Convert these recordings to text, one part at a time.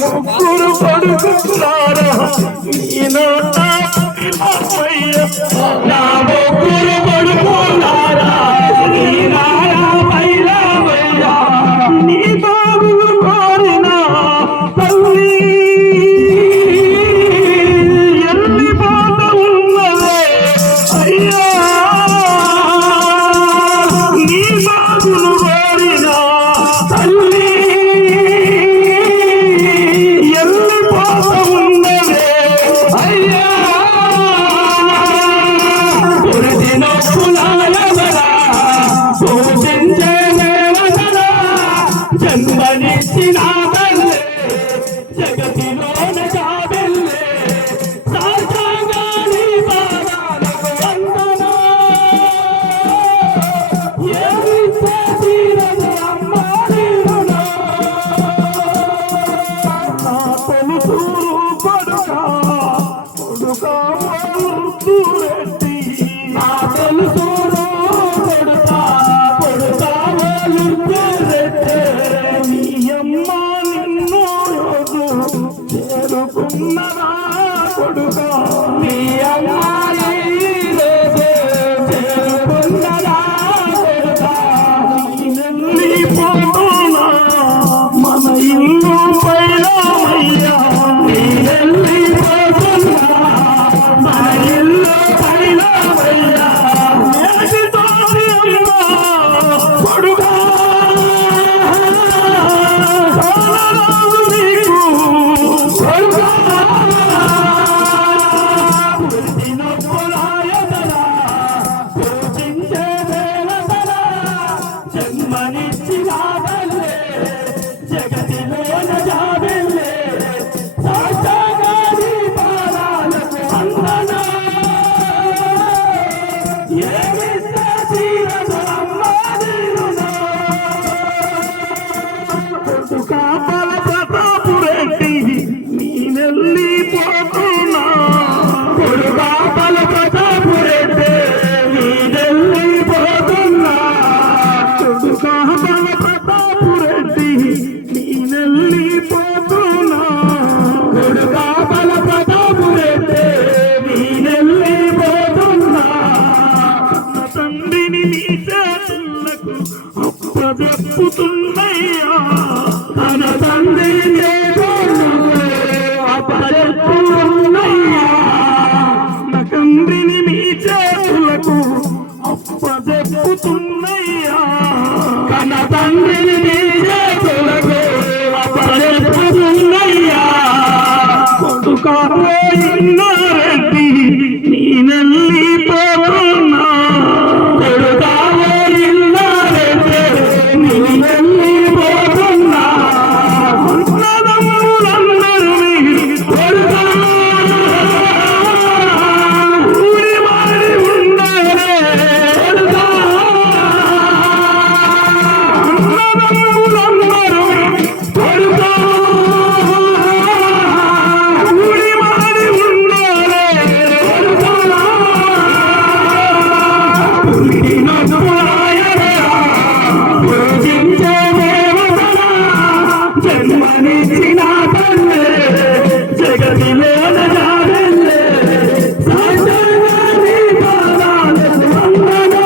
ముగ్గురు కొడుకులారా నీ నోట నా ముగ్గురు కొడుకులారా నీ నాయమయ్యా నీ బాబు కోరిన తల్లి ఎల్లి బాధ ఉన్నదే అయ్యా నీ బాబును కోరిన తల్లి అప్పచెప్పుతున్నయ్యా తన తండ్రి అప్పచెప్పుతున్నయ్యా నా తండ్రిని మీ చేతులకు అప్పచెప్పుతున్నయ్యా కన తండ్రిని మీ చేతులకు అప్పచెప్పుతున్నయ్యా కొడుకా రెడ్డి నీ నెల్లి పోతున్నా కొడుకా జన్మనిచ్చిన తల్లే జగతిలోన జాడెల్లే సాంతని పాదాలకు వందనా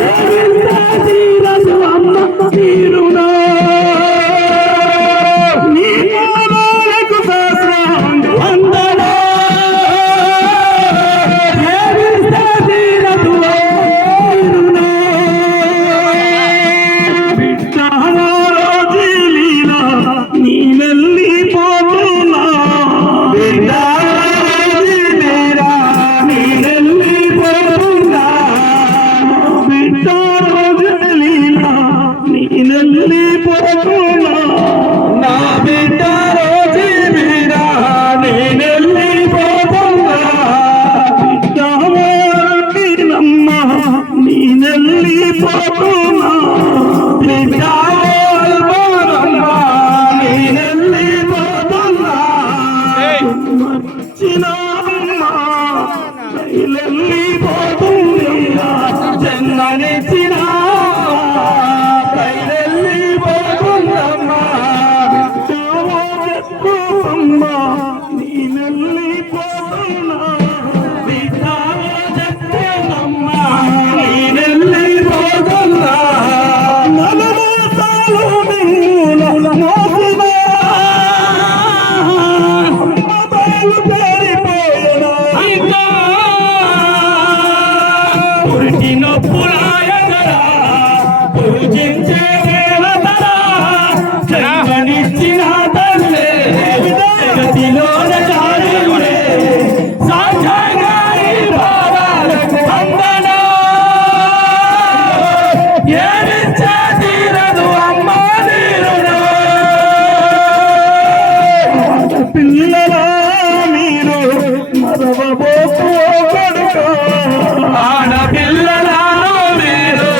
ఏవింత తీరదు అమ్మ తీరునా నీ పాదాలకు సహస్రం వందనా ఏవింత తీరదు తీరునా నీనెల్లి పోతున్నా నీనెల్లి పోతున్నా బిడ్డ రోజులీలా నీనెల్లి పోతున్నా నా బిడ్డ రోజులీలా నీనెల్లి పోతున్నా బిడ్డ నమ్మ నీనెల్లి పోతున్నా బిడ్డ జన్మనిచ్చిన కైలెల్లి పోతుందమ్మా చెప్పుమ్మా నీ నెల్లి పోతున్నా చెప్పుమ్మా నీ నెల్లి పోతున్నా నలుమూసాలు మింగుల మోసినా బయలు పేరిపోయినా పురాయనరా పూజించే దేవతరా జన్మనిచ్చిన తల్లే జగతిలోన జాడెల్లే సాక్షాత్కారి పాదాలకు వందనా ఏమిచ్చే తీరదు అమ్మ తీరునా పిల్లలా మీరు మరవబోకు కొడుకా ఆడపిల్లలను మీరు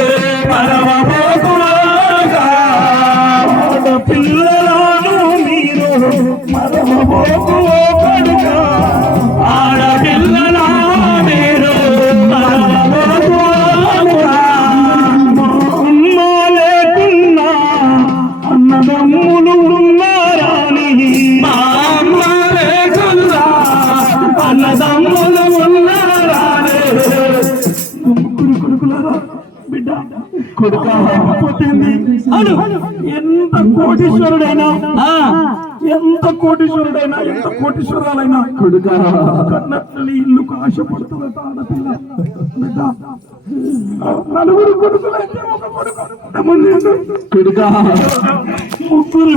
మరవబోకుగా ఆడపిల్లలను మీరు మరవబోకు కొడుకా ఆడపిల్లలను మీరు మరవబోకుగా అమ్మ లేకున్నా అన్నదమ్ములు ఉన్నారని మా అమ్మ లేకున్నా అన్నదమ్ములు ఉన్నారని కొడుకులారా బిడ్డ కొడుకు ఎంత కోటీశ్వరుడైనా ఎంత కోటీశ్వరాలైనా కొడుక కన్నట్లని ఇల్లుకు ఆశపడుతున్న ఆడపిల్ల బిడ్డ నలుగురు కొడుకులైతే ఒక కొడుకు ముగ్గురు